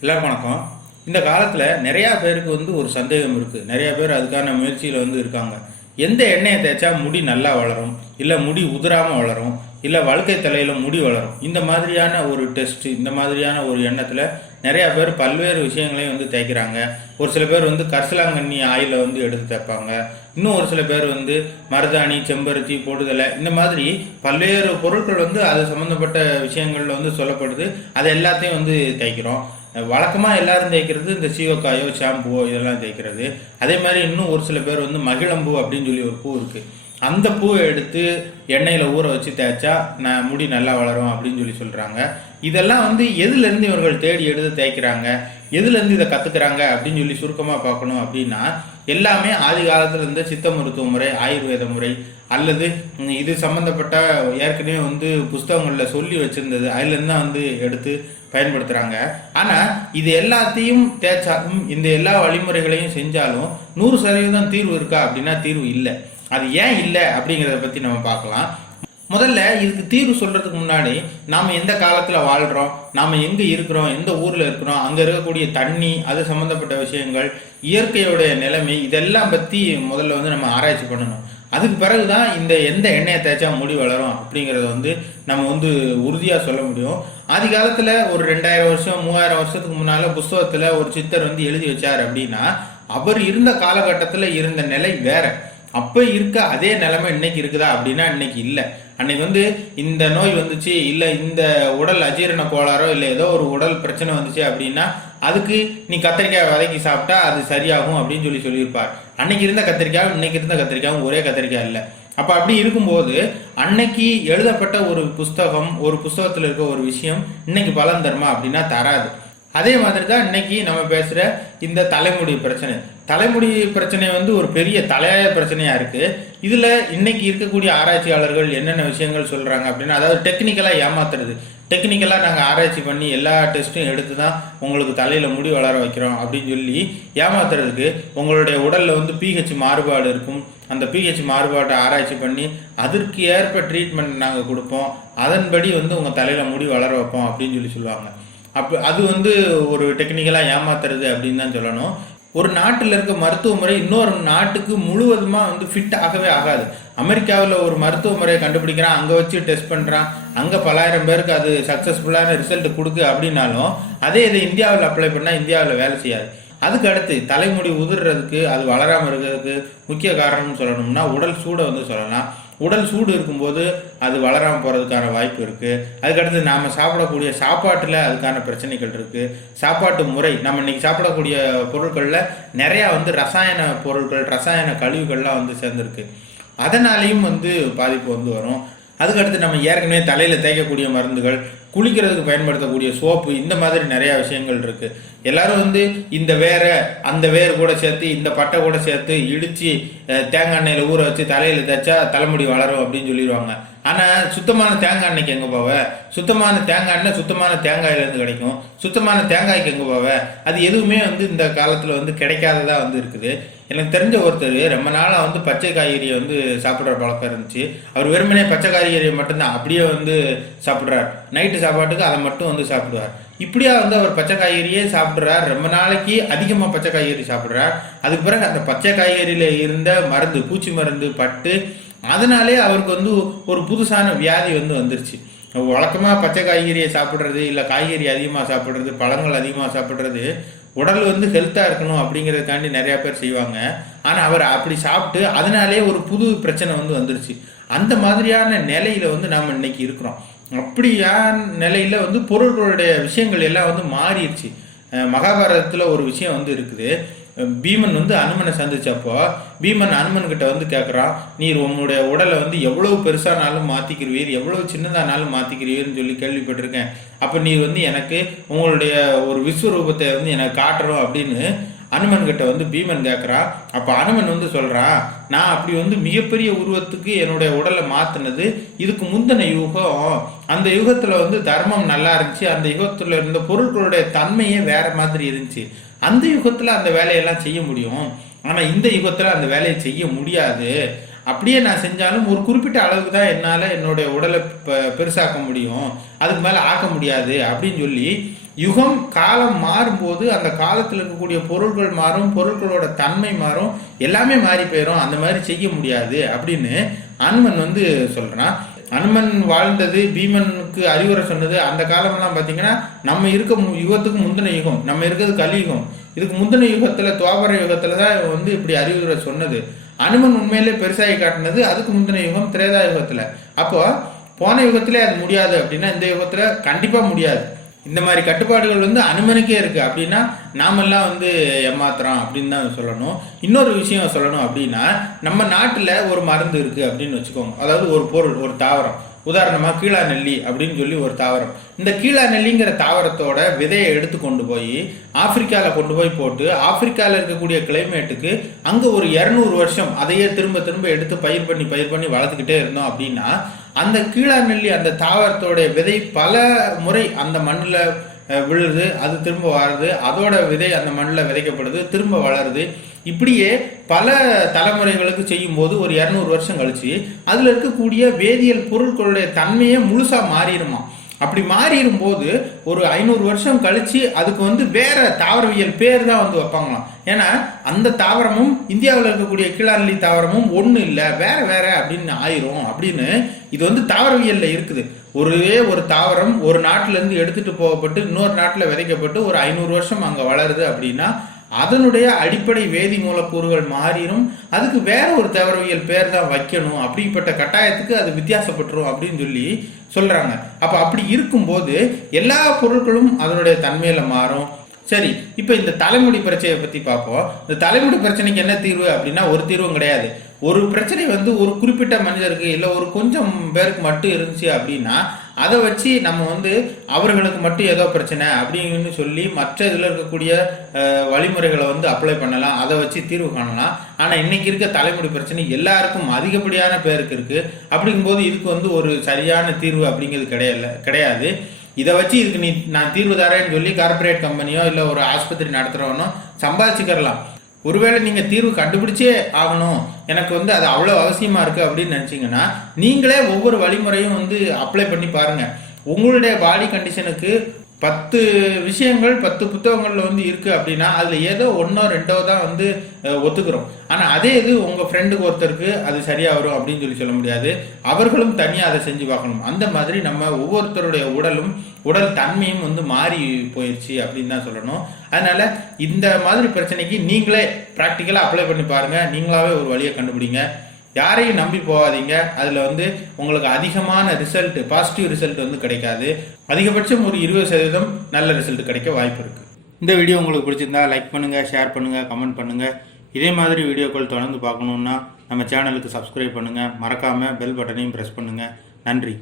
எல்லாருக்கும் வணக்கம். இந்த காலத்தில் நிறையா பேருக்கு ஒரு சந்தேகம் இருக்குது. நிறையா பேர் அதுக்கான முயற்சியில் இருக்காங்க. எந்த எண்ணெயை தேய்ச்சா முடி நல்லா வளரும், இல்லை முடி உதிராமல் வளரும், இல்லை வழுக்கை தலையில் முடி வளரும், இந்த மாதிரியான ஒரு டெஸ்ட், இந்த மாதிரியான ஒரு எண்ணத்தில் நிறையா பேர் பல்வேறு விஷயங்களையும் தேய்க்கிறாங்க. ஒரு சில பேர் கரிசலாங்கண்ணி ஆயிலை எடுத்து தேய்ப்பாங்க. இன்னும் ஒரு சில பேர் மருதாணி, செம்பருத்தி, பொடுதலை, இந்த மாதிரி பல்வேறு பொருட்கள் அது சம்மந்தப்பட்ட விஷயங்களில் சொல்லப்படுது. அது எல்லாத்தையும் தேய்க்கிறோம். வழக்கமாக எல்லாரும் தேய்க்கிறது இந்த சீவக்காயோ ஷாம்புவோ இதெல்லாம் தேய்க்கிறது. அதே மாதிரி இன்னும் ஒரு சில பேர் மகிழம்பூ அப்படின்னு சொல்லி ஒரு பூ இருக்குது. அந்த பூவை எடுத்து எண்ணெயில் ஊற வச்சு தேய்ச்சா முடி நல்லா வளரும் அப்படின்னு சொல்லி சொல்கிறாங்க. இதெல்லாம் எதுலேருந்து இவர்கள் தேடி எடுத்து தேய்க்கிறாங்க, எதுலேருந்து இதை கற்றுக்கிறாங்க அப்படின்னு சொல்லி சுருக்கமாக பார்க்கணும் அப்படின்னா, எல்லாமே ஆதி காலத்தில் இருந்த சித்த மருத்துவ முறை, ஆயுர்வேத முறை, அல்லது இது சம்மந்தப்பட்ட ஏற்கனவே புஸ்தகங்களில் சொல்லி வச்சுருந்தது, அதுலேருந்து தான் எடுத்து பயன்படுத்துகிறாங்க. ஆனால் இது எல்லாத்தையும் தேய்ச்சாலும், இந்த எல்லா வழிமுறைகளையும் செஞ்சாலும் 100% தீர்வு இருக்கா அப்படின்னா தீர்வு இல்லை. அது ஏன் இல்லை அப்படிங்கிறத பற்றி நம்ம பார்க்கலாம். முதல்ல இதுக்கு தீர்வு சொல்கிறதுக்கு முன்னாடி நாம் எந்த காலத்தில் வாழ்கிறோம், நாம் எங்கே இருக்கிறோம், எந்த ஊரில் இருக்கிறோம், அங்கே இருக்கக்கூடிய தண்ணி, அது சம்மந்தப்பட்ட விஷயங்கள், இயற்கையோடைய நிலைமை, இதெல்லாம் பற்றி முதல்ல நம்ம ஆராய்ச்சி பண்ணணும். அதுக்கு பிறகு தான் இந்த எந்த எண்ணெயை தேய்ச்சா முடி வளரும் அப்படிங்கிறத நம்ம உறுதியாக சொல்ல முடியும். ஆதி காலத்தில் ஒரு 2000 வருஷம் 3000 வருஷத்துக்கு முன்னால் புஸ்தகத்தில் ஒரு சித்தர் எழுதி வச்சார் அப்படின்னா, அவர் இருந்த காலகட்டத்தில் இருந்த நிலை வேற. அப்போ இருக்க அதே நிலைமை இன்னைக்கு இருக்குதா அப்படின்னா இன்னைக்கு இல்லை. அன்னைக்கு இந்த நோய் வந்துச்சு, இல்லை இந்த உடல் அஜீரண கோளாறோ, இல்லை ஏதோ ஒரு உடல் பிரச்சனை வந்துச்சு அப்படின்னா அதுக்கு நீ கத்திரிக்காய் வதக்கி சாப்பிட்டா அது சரியாகும் அப்படின்னு சொல்லியிருப்பார். அன்னைக்கு இருந்த கத்திரிக்காயும் இன்னைக்கு இருந்த கத்திரிக்காயும் ஒரே கத்திரிக்காய் இல்லை. அப்போ அப்படி இருக்கும்போது அன்னைக்கு எழுதப்பட்ட ஒரு புஸ்தகம், ஒரு புஸ்தகத்தில் இருக்க ஒரு விஷயம் இன்னைக்கு பலன் தருமா அப்படின்னா தராது. அதே மாதிரி தான் இன்னைக்கு நம்ம பேசுகிற இந்த தலைமுடி பிரச்சனை. தலைமுடி பிரச்சனை ஒரு பெரிய தலையாய பிரச்சனையாக இருக்குது. இதில் இன்னைக்கு இருக்கக்கூடிய ஆராய்ச்சியாளர்கள் என்னென்ன விஷயங்கள் சொல்கிறாங்க அப்படின்னா, அதாவது டெக்னிக்கலாக ஏமாத்துறது. டெக்னிக்கலாக நாங்கள் ஆராய்ச்சி பண்ணி எல்லா டெஸ்ட்டும் எடுத்து தான் உங்களுக்கு தலையில் முடி வளர வைக்கிறோம் அப்படின்னு சொல்லி ஏமாத்துறதுக்கு, உங்களுடைய உடலில் pH மாறுபாடு இருக்கும். அந்த pH மாறுபாட்டை ஆராய்ச்சி பண்ணி அதற்கு ஏற்ப ட்ரீட்மெண்ட் நாங்கள் கொடுப்போம், அதன்படி உங்கள் தலையில் முடி வளர வைப்போம் அப்படின்னு சொல்லுவாங்க. அப்போ அது ஒரு டெக்னிக்கலாக ஏமாத்துறது அப்படின்னு தான் சொல்லணும். ஒரு நாட்டில் இருக்க மருத்துவ முறை இன்னொரு நாட்டுக்கு முழுவதுமாக ஃபிட் ஆகவே ஆகாது. அமெரிக்காவில் ஒரு மருத்துவ முறையை கண்டுபிடிக்கிறான், அங்கே வச்சு டெஸ்ட் பண்ணுறான், அங்கே பலாயிரம் பேருக்கு அது சக்ஸஸ்ஃபுல்லான ரிசல்ட் கொடுக்கு அப்படின்னாலும் அதே இதை இந்தியாவில் அப்ளை பண்ணால் இந்தியாவில் வேலை செய்யாது. அதுக்கு அடுத்து தலைமுடி உதிர்றதுக்கு, அது வளராமல் இருக்கிறதுக்கு முக்கிய காரணம்னு சொல்லணும்னா உடல் சூடை சொல்லலாம். உடல் சூடு இருக்கும்போது அது வளராமல் போகிறதுக்கான வாய்ப்பு இருக்குது. அதுக்கடுத்து நாம் சாப்பிடக்கூடிய சாப்பாட்டில் அதுக்கான பிரச்சனைகள் இருக்குது. சாப்பாட்டு முறை, நம்ம இன்றைக்கி சாப்பிடக்கூடிய பொருட்களில் நிறையா ரசாயன பொருட்கள், ரசாயன கழிவுகள்லாம் சேர்ந்துருக்கு. அதனாலேயும் பாதிப்பு வரும். அதுக்கடுத்து நம்ம ஏற்கனவே தலையில் தேய்க்கக்கூடிய மருந்துகள், குளிக்கிறதுக்கு பயன்படுத்தக்கூடிய சோப்பு, இந்த மாதிரி நிறையா விஷயங்கள் இருக்குது. எல்லாரும் இந்த வேரை அந்த வேர் கூட சேர்த்து, இந்த பட்டை கூட சேர்த்து இடித்து தேங்காய் எண்ணெயில் ஊற வச்சு தலையில் தேய்ச்சா தலைமுடி வளரும் அப்படின்னு சொல்லிடுவாங்க. ஆனால் சுத்தமான தேங்காய் எண்ணெய்க்கு எங்கே போவ? சுத்தமான தேங்காய் எண்ணெய் சுத்தமான தேங்காயிலேருந்து கிடைக்கும். சுத்தமான தேங்காய்க்கு எங்கே போவ? அது எதுவுமே இந்த காலத்தில் கிடைக்காததாக இருக்குது. எனக்கு தெரிஞ்ச ஒருத்தர் ரொம்ப நாளாக பச்சை காய்கறியை சாப்பிட்ற பழக்கம் இருந்துச்சு. அவர் வெறுமனே பச்சை காய்கறியை மட்டும்தான் அப்படியே சாப்பிட்றார். நைட்டு சாப்பாட்டுக்கு அதை மட்டும் சாப்பிடுவார். இப்படியா அவர் பச்சை காய்கறியே சாப்பிட்றார். ரொம்ப நாளைக்கு அதிகமாக பச்சை காய்கறி சாப்பிட்றார். அதுக்கு பிறகு அந்த பச்சை காய்கறியில் இருந்த மருந்து, பூச்சி மருந்து பட்டு அதனாலே அவருக்கு ஒரு புதுசான வியாதி வந்துருச்சு. வழக்கமாக பச்சை காய்கறியை சாப்பிட்றது, இல்லை காய்கறி அதிகமாக சாப்பிட்றது, பழங்கள் அதிகமாக சாப்பிட்றது உடல் ஹெல்த்தாக இருக்கணும் அப்படிங்கிறதுக்காண்டி நிறையா பேர் செய்வாங்க. ஆனால் அவர் அப்படி சாப்பிட்டு அதனாலே ஒரு புது பிரச்சனை வந்துருச்சு. அந்த மாதிரியான நிலையில் நாம் இன்னைக்கு இருக்கிறோம். அப்படியான நிலையில் பொருட்களுடைய விஷயங்கள் எல்லாம் மாறிடுச்சு. மகாபாரதத்தில் ஒரு விஷயம் இருக்குது. பீமன் அனுமனை சந்திச்சப்போ பீமன் அனுமன் கிட்ட கேட்குறான், நீர் உன்னுடைய உடலை எவ்வளவு பெருசானாலும் மாற்றிக்கிறீர், எவ்வளவு சின்னதானாலும் மாற்றிக்கிறீர்னு சொல்லி கேள்விப்பட்டிருக்கேன். அப்போ நீர் எனக்கு உங்களுடைய ஒரு விஸ்வரூபத்தை எனக்கு காட்டுறோம் அப்படின்னு அனுமன் கிட்ட பீமன் கேட்குறான். அப்போ அனுமன் சொல்கிறான், நான் அப்படி மிகப்பெரிய உருவத்துக்கு என்னுடைய உடலை மாற்றினது இதுக்கு முந்தின யுகம். அந்த யுகத்தில் தர்மம் நல்லா இருந்துச்சு. அந்த யுகத்தில் இருந்த பொருட்களுடைய தன்மையே வேற மாதிரி இருந்துச்சு. அந்த யுகத்தில் அந்த வேலையெல்லாம் செய்ய முடியும், ஆனால் இந்த யுகத்தில் அந்த வேலையை செய்ய முடியாது. அப்படியே நான் செஞ்சாலும் ஒரு குறிப்பிட்ட அளவுக்கு தான் என்னால் என்னுடைய உடலை பெருசாக்க முடியும், அதுக்கு மேலே ஆக்க முடியாது அப்படின்னு சொல்லி யுகம் காலம் மாறும்போது அந்த காலத்தில் இருக்கக்கூடிய பொருட்கள் மாறும், பொருட்களோட தன்மை மாறும், எல்லாமே மாறி போயிடும். அந்த மாதிரி செய்ய முடியாது அப்படின்னு அனுமன் வந்து சொல்றான். அனுமன் வாழ்ந்தது, பீமனுக்கு அறிவுரை சொன்னது அந்த காலம்லாம் பார்த்தீங்கன்னா நம்ம இருக்க யுகத்துக்கு முந்தின யுகம், நம்ம இருக்கிறது கலியுகம். இதுக்கு முந்தின யுகத்துல துவாபர யுகத்துல தான் வந்து இப்படி அறிவுரை சொன்னது. அனுமன் உண்மையிலே பெருசாகி காட்டினது அதுக்கு முந்தின யுகம் திரேதா யுகத்துல. அப்போ போன யுகத்திலே அது முடியாது அப்படின்னா இந்த யுகத்துல கண்டிப்பா முடியாது. இந்த மாதிரி கட்டுப்பாடுகள் வந்து அனுமனுக்கே இருக்கு அப்படின்னா நாமெல்லாம் வந்து ஏமாத்துறோம் அப்படின்னு தான் சொல்லணும். இன்னொரு விஷயம் சொல்லணும் அப்படின்னா, நம்ம நாட்டில் ஒரு மருந்து இருக்கு அப்படின்னு வச்சுக்கோங்க. அதாவது ஒரு பொருள், ஒரு தாவரம், உதாரணமா கீழா நெல்லி அப்படின்னு சொல்லி ஒரு தாவரம். இந்த கீழா நெல்லிங்கிற தாவரத்தோட விதையை எடுத்து கொண்டு போய் ஆப்பிரிக்காவில் கொண்டு போய் போட்டு, ஆப்பிரிக்காவில் இருக்கக்கூடிய கிளைமேட்டுக்கு அங்கே ஒரு 200 வருஷம் அதையே திரும்ப திரும்ப எடுத்து பயிர் பண்ணி வளர்த்துக்கிட்டே இருந்தோம் அப்படின்னா, அந்த கீழா நெல்லி அந்த தாவரத்தோடைய விதை பல முறை அந்த மண்ணில் விழுது, அது திரும்ப வளருது, அதோட விதை அந்த மண்ணில் விதைக்கப்படுது, திரும்ப வளருது. இப்படியே பல தலைமுறைகளுக்கு செய்யும் போது ஒரு 200 வருஷம் கழிச்சு அதுல இருக்கக்கூடிய வேதியியல் பொருட்களுடைய தன்மையே முழுசா மாறிடுமா. அப்படி மாறிடும் போது ஒரு 500 வருஷம் கழிச்சு அதுக்கு வந்து வேற தாவரவியல் பேர் தான் வந்து வைப்பாங்களாம். ஏன்னா அந்த தாவரமும் இந்தியாவில் இருக்கக்கூடிய கீழாநெல்லி தாவரமும் ஒண்ணு இல்லை, வேற வேற அப்படின்னு ஆயிரும் அப்படின்னு இது வந்து தாவரவியல்ல இருக்குது. ஒரு தாவரம் ஒரு நாட்டுல இருந்து எடுத்துட்டு போகப்பட்டு இன்னொரு நாட்டுல விதைக்கப்பட்டு ஒரு 500 வருஷம் அங்க வளருது அப்படின்னா அதனுடைய அடிப்படை வேதி மூலக்கூறுகள் மாறிடும், அதுக்கு வேற ஒரு தாவரவியல் பேர் தான் வைக்கணும், அப்படிப்பட்ட கட்டாயத்துக்கு அது வித்தியாசப்பட்டுரும் அப்படின்னு சொல்லி சொல்றாங்க. அப்ப அப்படி இருக்கும்போது எல்லா பொருட்களும் அதனுடைய தன்மையில மாறும். சரி, இப்ப இந்த தலைமுடி பிரச்சனையை பத்தி பார்ப்போம். இந்த தலைமுடி பிரச்சனைக்கு என்ன தீர்வு அப்படின்னா ஒரு தீர்வும் கிடையாது. ஒரு பிரச்சனை வந்து ஒரு குறிப்பிட்ட மனிதருக்கு இல்லை ஒரு கொஞ்சம் பேருக்கு மட்டும் இருந்துச்சு அப்படின்னா அதை வச்சு நம்ம வந்து அவர்களுக்கு மட்டும் ஏதோ பிரச்சனை அப்படின்னு சொல்லி மற்ற இதில் இருக்கக்கூடிய வழிமுறைகளை வந்து அப்ளை பண்ணலாம், அதை வச்சு தீர்வு காணலாம். ஆனால் இன்னைக்கு இருக்க தலைமுடி பிரச்சனை எல்லாருக்கும் அதிகப்படியான பேருக்கு இருக்கு. அப்படிங்கும்போது இதுக்கு வந்து ஒரு சரியான தீர்வு அப்படிங்கிறது கிடையாது. இதை வச்சு இதுக்கு நான் தீர்வு தரேன்னு சொல்லி கார்பரேட் கம்பெனியோ இல்லை ஒரு ஆஸ்பத்திரி நடத்துகிறவனோ சம்பாதிச்சுக்கிறலாம். ஒருவேளை நீங்க தீர்வு கண்டுபிடிச்சே ஆகணும், எனக்கு வந்து அது அவ்வளவு அவசியமா இருக்கு அப்படின்னு நினைச்சீங்கன்னா நீங்களே ஒவ்வொரு வழிமுறையும் வந்து அப்ளை பண்ணி பாருங்க. உங்களுடைய பாடி கண்டிஷனுக்கு 10 விஷயங்கள் 10 புத்தகங்கள்ல வந்து இருக்கு அப்படின்னா அதுல ஏதோ 1ஓ 2ஓ தான் வந்து ஒத்துக்கிறோம். ஆனா அதே இது உங்க ஃப்ரெண்டுக்கு ஒருத்தருக்கு அது சரியா வரும் அப்படின்னு சொல்லி சொல்ல முடியாது. அவர்களும் தனியா அதை செஞ்சு பார்க்கணும். அந்த மாதிரி நம்ம ஒவ்வொருத்தருடைய உடல் தன்மையும் வந்து மாறி போயிடுச்சு அப்படின்னு தான் சொல்லணும். அதனால இந்த மாதிரி பிரச்சனைக்கு நீங்களே பிராக்டிக்கலா அப்ளை பண்ணி பாருங்க, நீங்களாவே ஒரு வழியை கண்டுபிடிங்க. யாரையும் நம்பி போகாதீங்க. அதில் வந்து உங்களுக்கு அதிகமான ரிசல்ட், பாசிட்டிவ் ரிசல்ட் வந்து கிடைக்காது. அதிகபட்சம் ஒரு 20% நல்ல ரிசல்ட் கிடைக்க வாய்ப்பு இருக்கு. இந்த வீடியோ உங்களுக்கு பிடிச்சிருந்தா லைக் பண்ணுங்க, ஷேர் பண்ணுங்க, கமெண்ட் பண்ணுங்க. இதே மாதிரி வீடியோக்கள் தொடர்ந்து பார்க்கணுன்னா நம்ம சேனலுக்கு சப்ஸ்கிரைப் பண்ணுங்க. மறக்காம பெல் பட்டனையும் பிரஸ் பண்ணுங்க. நன்றி.